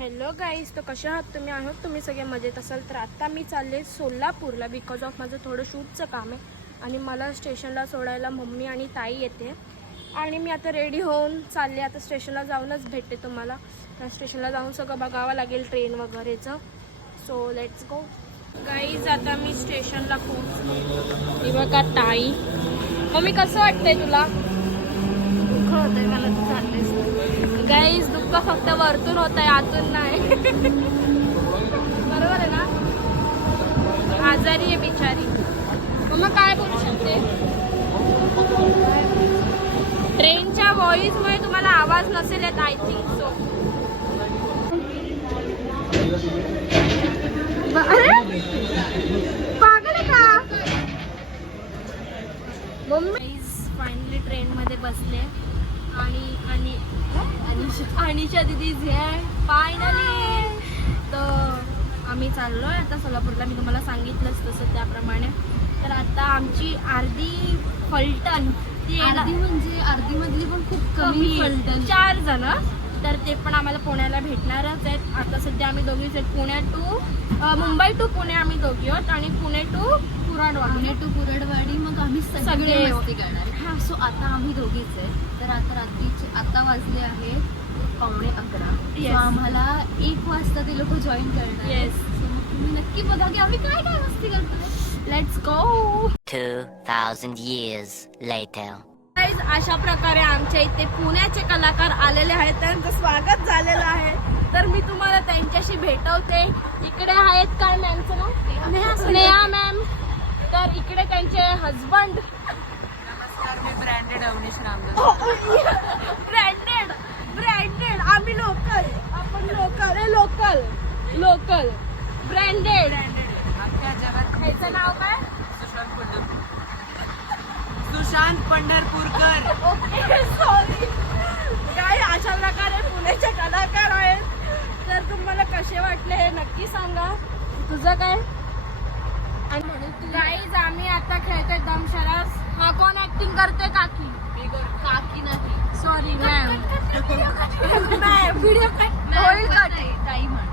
Hello guys, तर कशा आहात तुम्ही? आहोत तुम्ही सगळे मजेत असाल. तर आता मी चालले सोलापूरला बिकॉज ऑफ माझं थोडं शूटचं काम आहे आणि मला स्टेशनला सोडायला मम्मी आणि ताई येते आणि मी आता रेडी होऊन चालले. आता स्टेशनला जाऊनच भेटते तुम्हाला. त्या स्टेशनला जाऊन सगळं बघावं लागेल ट्रेन वगैरेचं. So let's go guys. आता मी स्टेशनला पोहोचले. ही बघा ताई. मम्मी कसं वाटतंय तुला? दुःख होतंय मला तू चाललेस. गाईज दुःख फक्त वरतून होत आहे, आतून नाही. बरोबर आहे ना? आजारी आहे बिचारी. मग काय बोलू शकते? ट्रेनच्या व्हॉइसमुळे तुम्हाला आवाज नसेल येत, आय थिंक सो. अरे पागल आहे का मम्मी? फायनली ट्रेनमध्ये बसले आणि अनिशा दिदीज आहे फायनली. तर आम्ही चाललो आहे आता सोलापूरला. मी तुम्हाला सांगितलंच तसं त्याप्रमाणे. तर आता आमची अर्धी फलटण, ती अर्धी म्हणजे अर्धीमधली पण खूप कमी फलटण, 4 जण. तर ते पण आम्हाला पुण्याला भेटणारच आहेत. आता सध्या आम्ही दोघीच आहेत. मुंबई टू पुणे आम्ही दोघी आहोत आणि पुणे टू कुराडवाडी. मग आम्ही सगळे मस्ती करणार. हा, सो आता आम्ही दोघीच आहे. तर आता वाजले आहे 11:15. Yes. आम्हाला 1 वाजता ते लोक जॉईन करणार. येस. तुम्ही नक्की बघा की आम्ही काय काय मस्ती करतो. Let's go. 2000 years later. अशा प्रकारे आमच्या इथे पुण्याचे कलाकार आलेले आहेत. त्यांचं स्वागत झालेलं आहे. तर मी तुम्हाला त्यांच्याशी भेटवते. इकडे आहेत, काय मॅमचं नाव? स्नेहा मॅम. तर इकडे त्यांचे हजबंड. नमस्कार, मी ब्रँडेड अवनीश रामदास. ब्रँडेड आम्ही लोकल. आपण लोकल ब्रँडेड. अख्ख्या जगात याचं नाव काय? सुशांत पंढरपूरकर. Okay, sorry. काय अशा प्रकारे पुण्याचे कलाकार आहेत. तर तुम्हाला कसे वाटले हे नक्की सांगा. तुझं काय? गाईज आम्ही आता खेळतोय दमशरास. हा कोण ऍक्टिंग करतोय? काकी नाही, सॉरी मॅम. व्हिडिओ कट होईल. ताई म्हण.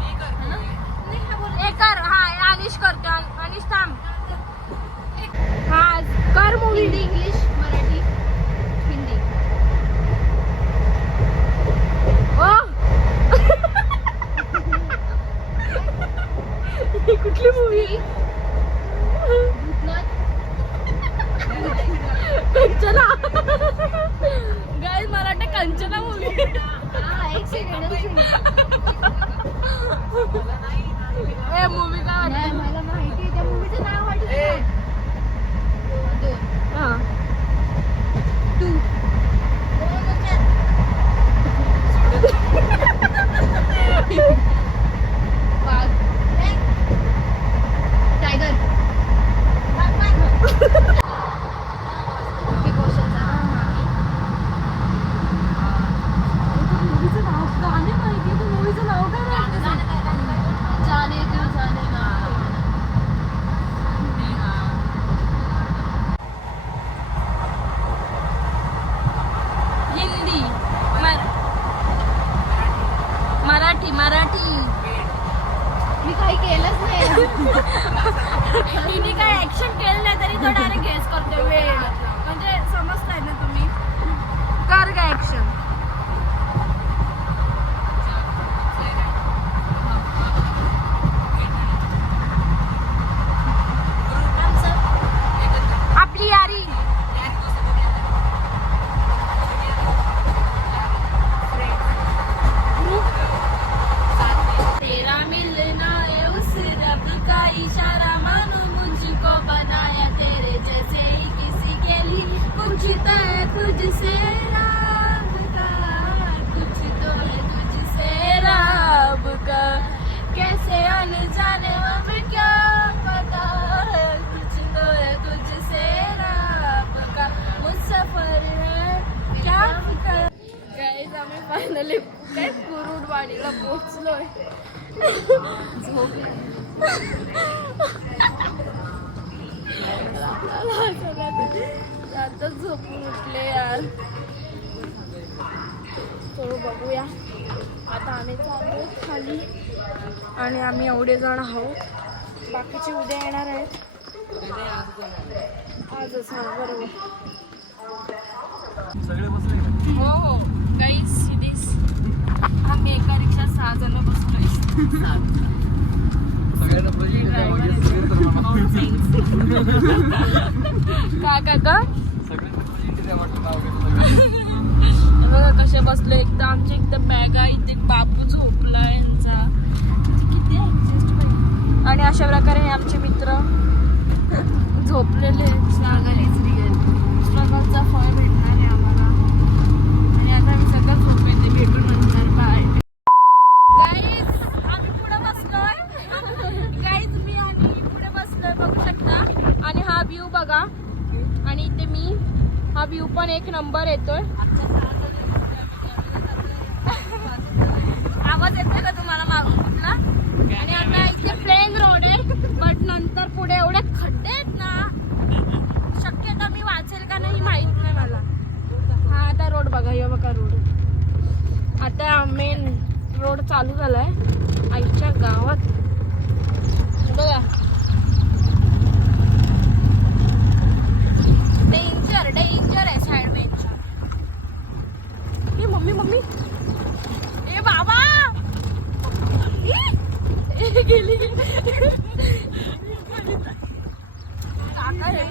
हा अनिश करतो. अनिश थांब. हा कर मूवी. हिंदी, इंग्लिश, मराठी, हिंदी. ओ ही कुठली movie? Kanchana. Guys Marathi Kanchana movie. एक सेकंड. ए मूवी काय वाटतं? मला माहिती आहे त्या मूवीचं नाव. हा टायगर. मूवीचं नाव गाणे माहिती आहे. मूवीचं नाव काय माहिती? जाने तू जाने ना. हिंदी, मराठी. मी काही केलंच नाही. तिने काय ऍक्शन केलं नाही तरी तो डायरेक्ट गेस करतो. वेळ म्हणजे समजताय ना तुम्ही? कर काय ऍक्शन. आपली यारी. तेरा मिलना है उस रब का इशारा, मानो मुझको बनाया तेरे जैसे ही किसी के लिए। कुछ तो है तुझसे रब का, कुछ तो है तुझसे रब का, कैसे अनजाने अब क्या पता है। कुछ तो है तुझसे रब का, मुसफर है क्या फिकर. गाईज आम्ही फायनली काय कुरुडवाडीला पोहोचलोय. आता झोपून उठले यार. चलो बघूया. आता आम्ही चाललो खाली आणि आम्ही एवढे जण आहोत. बाकीचे उद्या येणार आहेत. आजच हा बरोबर. हो गाईस दिस आम्ही एका रिक्षात 6 जण बसलोय. काय का बघा कसे बसलो. एकदा आमच्या इथं बॅग आहे, इथे बापू झोपला यांचा किती ऍडजस्ट. आणि अशा प्रकारे हे आमचे मित्र झोपलेले स्ट्रगलचा फळ भेटणार आहे आम्हाला. आणि आता मी सगळं झोपेते. भेटून नंतर बाय. गाईज आम्ही पुढे बसलोय. गाईज मी आणि पुढे बसलोय बघू शकता. आणि हा व्ह्यू बघा. आणि इथे मी हा व्ह्यू पण एक नंबर येतोय. आवाज येतोय का तुम्हाला मागून कुठला? आणि आता इथे प्लेन रोड आहे. बट नंतर पुढे एवढे खड्डे आहेत ना, शक्यता मी वाचेल का नाही माहित नाही मला. हा आता रोड बघा. हे बघा रोड. आता मेन रोड चालू झालाय आईच्या गावात. बघा डेंजर डेंजर आहे साइड बेंच. ए मम्मी मम्मी ए बाबा गेली काका रे.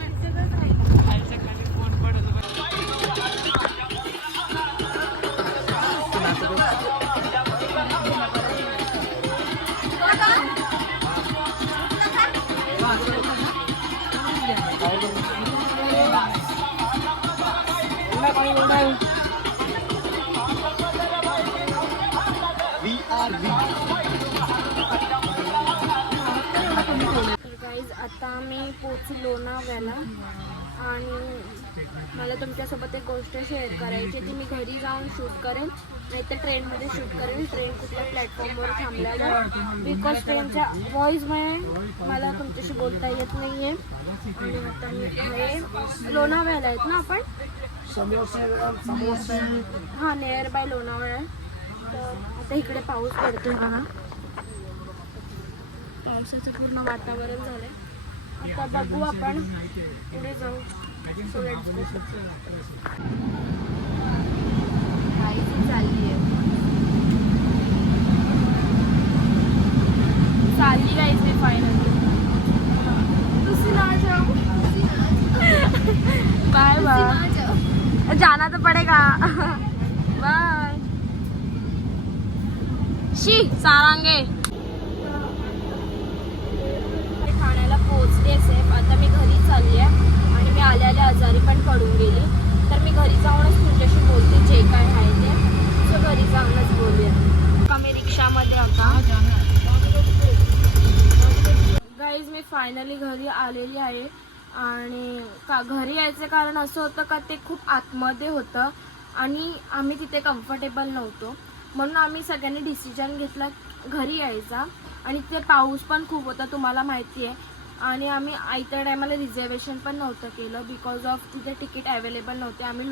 आता मी पोचलो लोणावळ्याला. आणि मला तुमच्यासोबत एक गोष्ट शेअर करायची. ती मी घरी जाऊन शूट करेन, नाही तर ट्रेनमध्ये शूट करेन. ट्रेन कुठल्या प्लॅटफॉर्मवर थांबल्यावर, बिकॉज ट्रेनच्या व्हॉइसमुळे मला तुमच्याशी बोलता येत नाही आहे. आणि आता मी आहे लोणावळ्याला आहेत ना आपण. हां नियर बाय लोणावळा. तर आता इकडे पाऊस पडतोय बघा. पावसाचं पूर्ण वातावरण झालंय. आता बघू आपण पुढे जाऊ. चालली जायचे फायनली. Bye bye. जाना तो पडेगा. बाय. शी सारांगे. ठाण्याला पोहोचले सेफ. आता मी घरी चालली आहे. आणि मी आल्याला आजारी पण पडून गेली. तर मी घरी जाऊनच तुमच्याशी बोलते जे काय आहे ते. सो घरी जाऊनच बोलूया. आम्ही रिक्षामध्ये आता गाईज मी फायनली घरी आलेली आहे. आणि घरी यायचं कारण असं होतं का ते खूप आतमध्ये होतं आणि आम्ही तिथे कम्फर्टेबल नव्हतो. म्हणून आम्ही सगळ्यांनी डिसिजन घेतला घरी यायचा. आणि तिथे पाऊस पण खूप होता तुम्हाला माहिती आहे. आणि आम्ही आयत्या टायमाला रिझर्वेशन पण नव्हतं केलं बिकॉज ऑफ तिथे तिकीट अवेलेबल नव्हते. आम्ही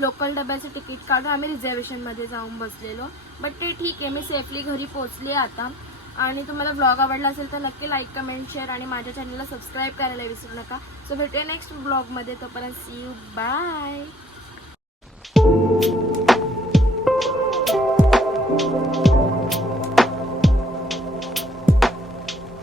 लोकल डब्याचे तिकीट काढून आम्ही रिझर्वेशनमध्ये जाऊन बसलेलो. बट ते ठीक आहे. मी सेफली घरी पोचले आता. आणि तुम्हाला ब्लॉग आवडला असेल तर नक्की लाईक कमेंट शेअर आणि माझ्या चॅनलला सबस्क्राईब करायला विसरू नका. सो भेटूया नेक्स्ट ब्लॉगमध्ये. तोपर्यंत सी यू बाय.